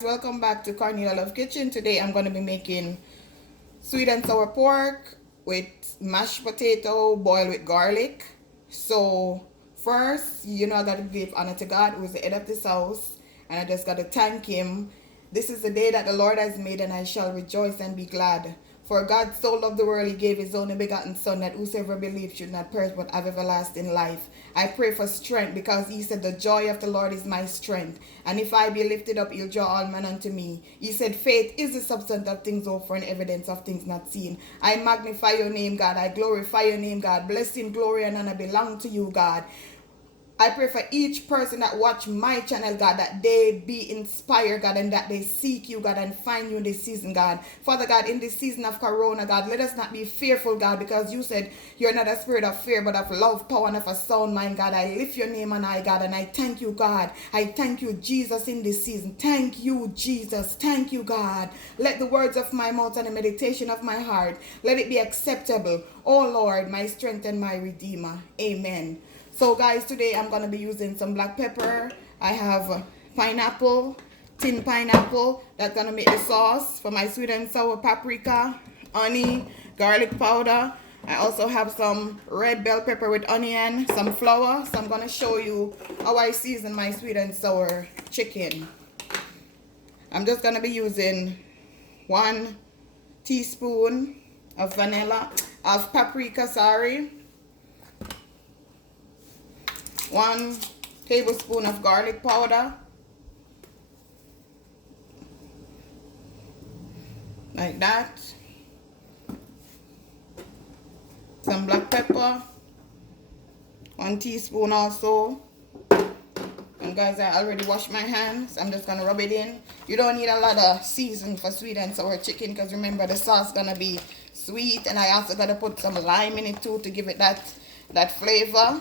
Welcome back to Cornelialove Kitchen. Today I'm going to be making sweet and sour pork with mashed potato boiled with garlic. So first, I got to give honor to God, who is the head of this house, and I just got to thank him. This is the day that the Lord has made, and I shall rejoice and be glad. For God so loved the world, he gave his only begotten Son, that whosoever believes should not perish but have everlasting life. I pray for strength, because he said, the joy of the Lord is my strength. And if I be lifted up, he'll draw all men unto me. He said, faith is the substance of things hoped for and evidence of things not seen. I magnify your name, God. I glorify your name, God. Blessing, glory, and honor belong to you, God. I pray for each person that watch my channel, God, that they be inspired, God, and that they seek you, God, and find you in this season, God. Father God, in this season of Corona, God, let us not be fearful, God, because you said you're not a spirit of fear, but of love, power, and of a sound mind, God. I lift your name on high, God, and I thank you, God. I thank you, Jesus, in this season. Thank you, Jesus. Thank you, God. Let the words of my mouth and the meditation of my heart, let it be acceptable. Oh, Lord, my strength and my redeemer. Amen. So guys, today I'm going to be using some black pepper. I have pineapple, tin pineapple. That's going to make the sauce for my sweet and sour paprika, honey, garlic powder. I also have some red bell pepper with onion, some flour. So I'm going to show you how I season my sweet and sour chicken. I'm just going to be using 1 teaspoon of paprika, 1 tablespoon of garlic powder, like that, some black pepper, 1 teaspoon also. And guys, I already washed my hands. I'm just gonna rub it in. You don't need a lot of season for sweet and sour chicken, because remember, the sauce gonna be sweet, and I also gotta put some lime in it too to give it that flavor.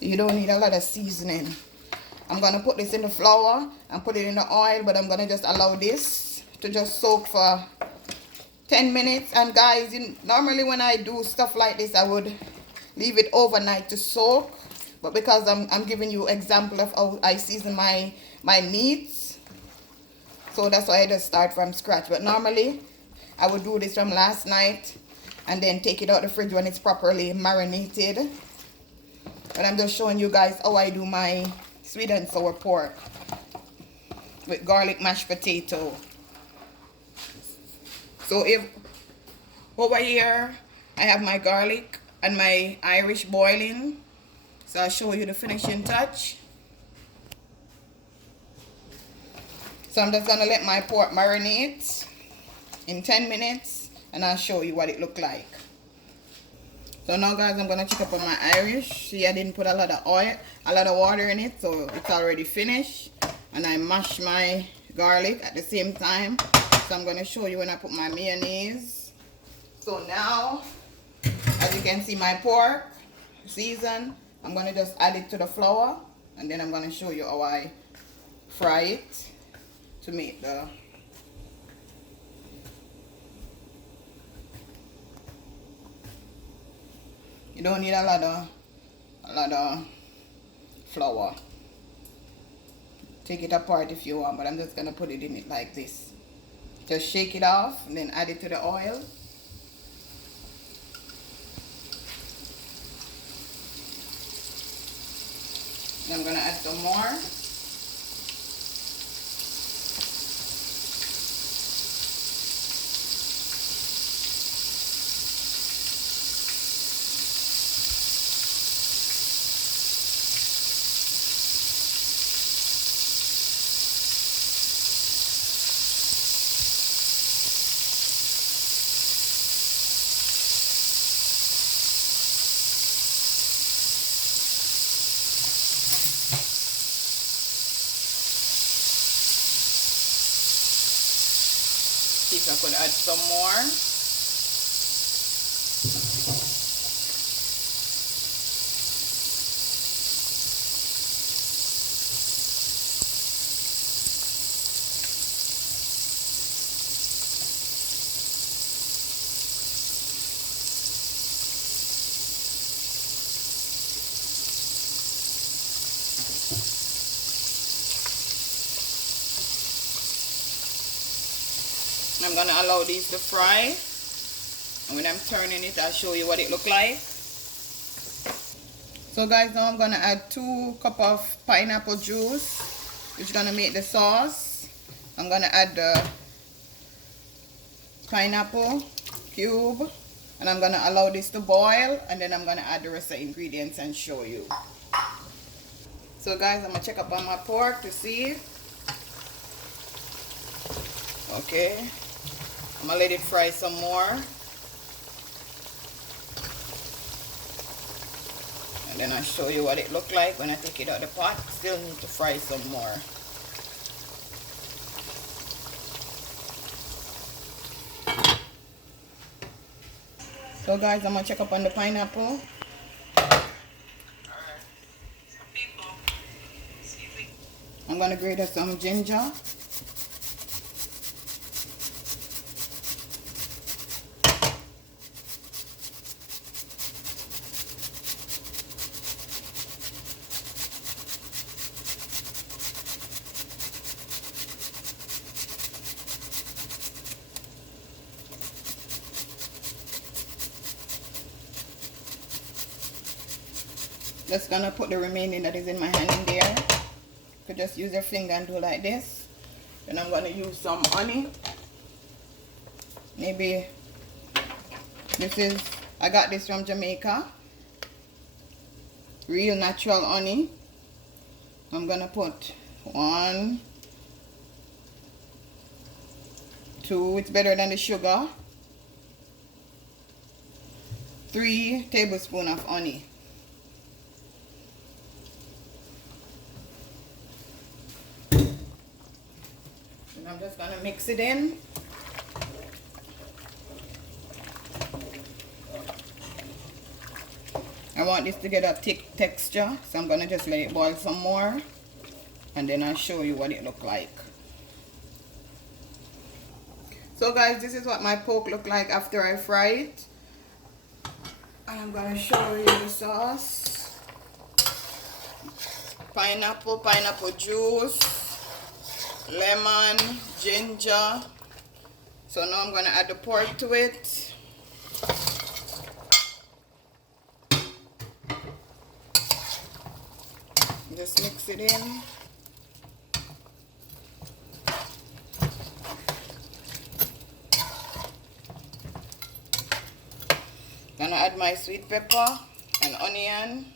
You don't need a lot of seasoning. I'm going to put this in the flour and put it in the oil, but I'm going to just allow this to just soak for 10 minutes. And guys, normally when I do stuff like this, I would leave it overnight to soak. But because I'm giving you example of how I season my meats, so that's why I just start from scratch. But normally, I would do this from last night and then take it out of the fridge when it's properly marinated. But I'm just showing you guys how I do my sweet and sour pork with garlic mashed potato. So if over here I have my garlic and my Irish boiling, so I'll show you the finishing touch. So I'm just gonna let my pork marinate in 10 minutes and I'll show you what it look like. So now guys, I'm gonna check up on my Irish. See, I didn't put a lot of water in it, so it's already finished. And I mash my garlic at the same time. So I'm gonna show you when I put my mayonnaise. So now, as you can see, my pork seasoned. I'm gonna just add it to the flour, and then I'm gonna show you how I fry it to make the. You don't need a lot of flour. Take it apart if you want, but I'm just gonna put it in it like this. Just shake it off and then add it to the oil. Then I'm gonna add some more. See if I could add some more. I'm gonna allow these to fry, and when I'm turning it, I'll show you what it look like. So guys, now I'm gonna add 2 cups of pineapple juice, which is gonna make the sauce. I'm gonna add the pineapple cube, and I'm gonna allow this to boil, and then I'm gonna add the rest of the ingredients and show you. So guys, I'm gonna check up on my pork to see. Okay, I'm gonna let it fry some more, and then I'll show you what it look like when I take it out of the pot. Still need to fry some more. So guys, I'm gonna check up on the pineapple. I'm gonna grate up some ginger. Just gonna put the remaining that is in my hand in there. You could just use your finger and do like this. Then I'm gonna use some honey. Maybe this is, I got this from Jamaica. Real natural honey. I'm gonna put 1, 2, it's better than the sugar. 3 tablespoons of honey. I'm just gonna mix it in. I want this to get a thick texture, so I'm gonna just let it boil some more, and then I'll show you what it look like. So guys, this is what my pork look like after I fry it. And I'm gonna show you the sauce. Pineapple juice, lemon, ginger. So now I'm gonna add the pork to it. Just mix it in. Gonna add my sweet pepper and onion.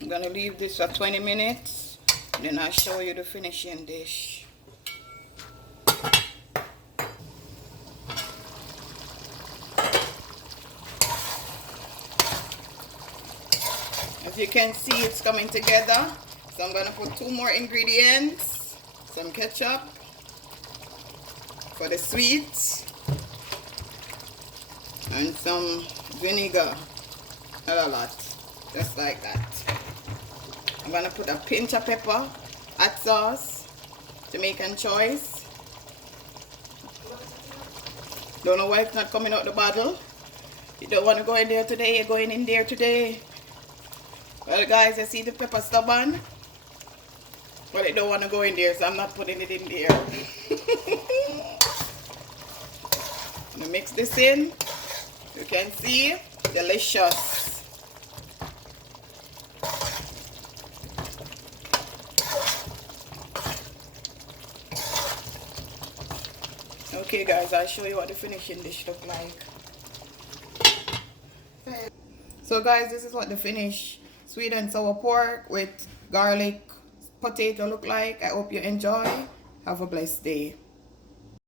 I'm gonna leave this for 20 minutes, then I'll show you the finishing dish. As you can see, it's coming together. So I'm gonna put 2 more ingredients. Some ketchup for the sweet, and some vinegar. Not a lot, just like that. I'm gonna put a pinch of pepper, hot sauce, Jamaican choice. Don't know why it's not coming out the bottle. You don't want to go in there today, you're going in there today. Well guys, you see the pepper stubborn? Well, it don't want to go in there, so I'm not putting it in there. I'm gonna mix this in. You can see, delicious. Okay guys, I'll show you what the finishing dish look like. So guys, this is what the finished sweet and sour pork with garlic potato look like. I hope you enjoy. Have a blessed day.